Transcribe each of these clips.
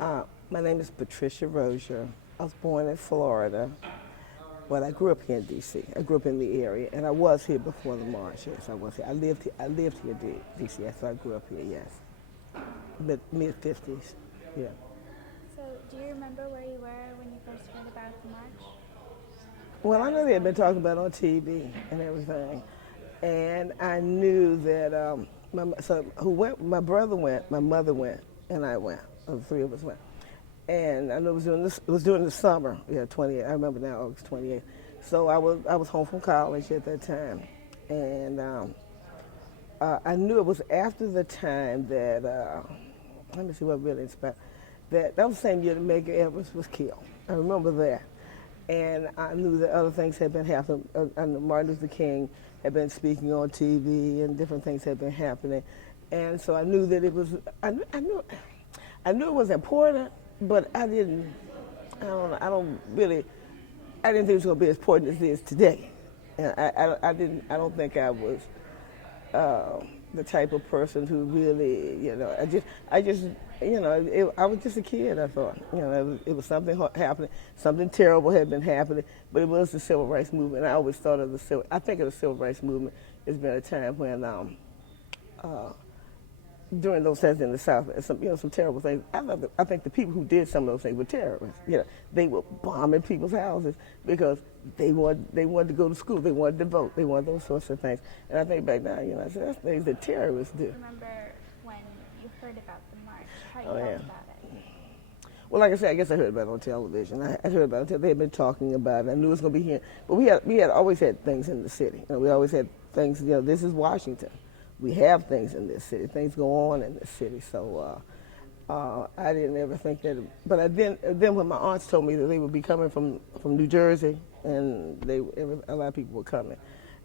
My name is Patricia Rosier. I was born in Florida, but I grew up here in D.C. I grew up in the area, and I was here before the march. Yes, I was here. I lived here in D.C. So I grew up here. Yes, mid '50s. Yeah. So, do you remember where you were when you first heard about the march? Well, I know they had been talking about it on TV and everything, and I knew that. So who went? My brother went, my mother went, and I went. The three of us went. And I know it was during this. It was during the summer. Yeah, 28. I remember now, August 28th. So I was home from college at that time, and I knew it was after the time that let me see what really inspired. That was the same year that Medgar Evers was killed. I remember that, and I knew that other things had been happening. I knew Martin Luther King had been speaking on TV, and different things had been happening, and so I knew that it was. I knew it was important, but I didn't. I don't know. I don't really. I didn't think it was going to be as important as it is today. And I didn't. I don't think I was the type of person who really, I was just a kid. I thought, it was something happening, something terrible had been happening, but it was the civil rights movement. I always thought of I think of the civil rights movement as being a time when. During those times in the South, some terrible things. I think the people who did some of those things were terrorists. They were bombing people's houses because they wanted to go to school, they wanted to vote, they wanted those sorts of things. And I think back now, I said that's things that terrorists do. Remember when you heard about the march? How you Oh, felt yeah. about it? Well, like I said, I guess I heard about it on television. I heard about it. They had been talking about it. I knew it was going to be here. But we had always had things in the city. We always had things. This is Washington. We have things in this city. Things go on in this city. So I didn't ever think that. But then when my aunts told me that they would be coming from New Jersey, and a lot of people were coming,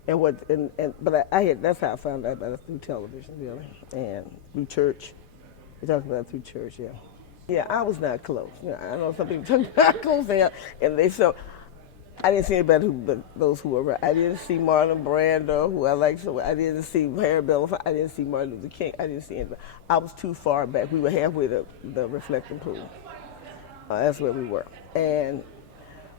but that's how I found out about it, through television, really, and through church. We talked about it through church, yeah. Yeah, I was not close. I know some people talk about close, and they so. I didn't see anybody but those who were around. I didn't see Marlon Brando, who I like so. I didn't see Harry Belafonte. I didn't see Martin Luther King. I didn't see anybody. I was too far back. We were halfway to the reflecting pool. That's where we were, and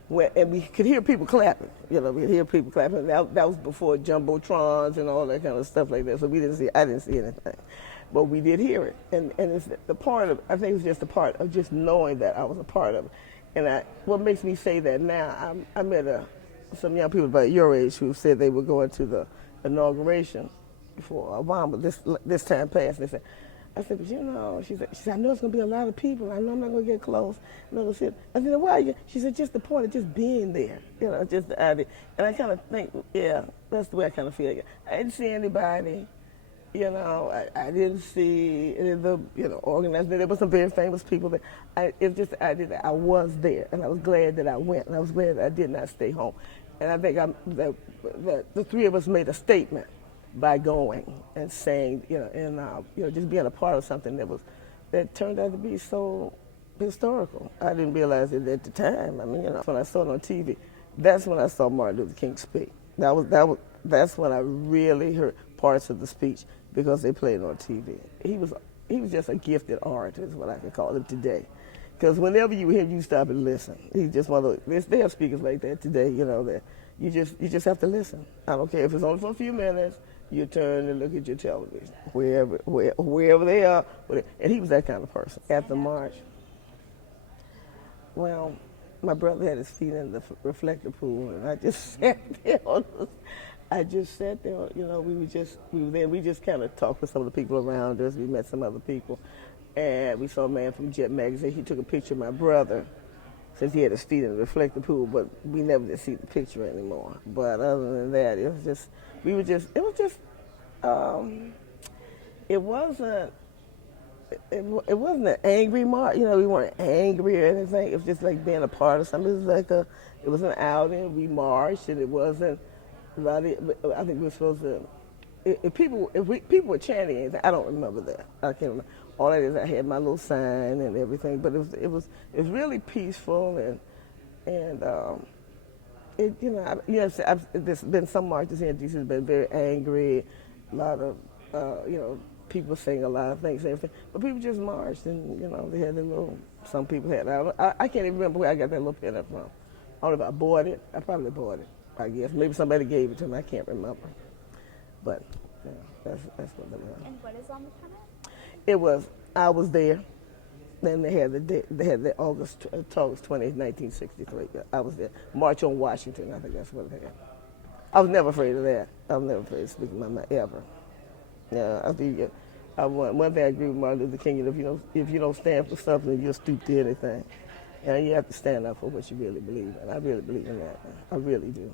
we could hear people clapping. We could hear people clapping. That was before jumbotrons and all that kind of stuff like that. So I didn't see anything, but we did hear it, and it's the part of. I think it's just a part of just knowing that I was a part of it. And what makes me say that now, I met some young people about your age who said they were going to the inauguration for Obama this time past. They said, I said, but she said, I know it's going to be a lot of people. I know I'm not going to get close. I'm not going to sit. I said, why? She said, just the point of just being there, just the idea. And I kind of think, yeah, that's the way I kind of feel. I didn't see anybody. I didn't see any of the, organized. There were some very famous people there. It's just the idea that I was there, and I was glad that I went, and I was glad that I did not stay home. And I think the three of us made a statement by going and saying, just being a part of something that turned out to be so historical. I didn't realize it at the time. When I saw it on TV, that's when I saw Martin Luther King speak. That's when I really heard parts of the speech, because they played it on TV. He was just a gifted orator, is what I can call him today. Because whenever you hear him, you stop and listen. He's just one of those. They have speakers like that today. That you just have to listen. I don't care if it's only for a few minutes. You turn and look at your television, wherever they are. And he was that kind of person. At the march, well, my brother had his feet in the reflector pool, and I just sat there we were there. We just kind of talked with some of the people around us. We met some other people, and we saw a man from Jet Magazine. He took a picture of my brother, since he had his feet in the reflector pool, but we never did see the picture anymore. But other than that, it wasn't an angry march. We weren't angry or anything. It was just like being a part of something. It was an outing. We marched, and it wasn't. I think we were supposed to. If people were chanting anything, I don't remember that. I can't remember. All that is, I had my little sign and everything, but it was really peaceful, and there's been some marches here in D.C. that's been very angry, a lot of people saying a lot of things, and everything. But people just marched, and they had their little. Some people had. I can't even remember where I got that little pin up from. I don't know if I bought it. I probably bought it. I guess maybe somebody gave it to me. I can't remember. But yeah, that's what it was. And what is on the pennant? It was. I was there. Then they had the day, they had the August 20th, 1963. I was there. March on Washington. I think that's what it had. I was never afraid of that. I was never afraid of speaking my mind ever. Yeah, I think one thing I agree with Martin Luther King. If you don't stand for something, you'll stoop to anything, and you have to stand up for what you really believe in. I really believe in that. I really do.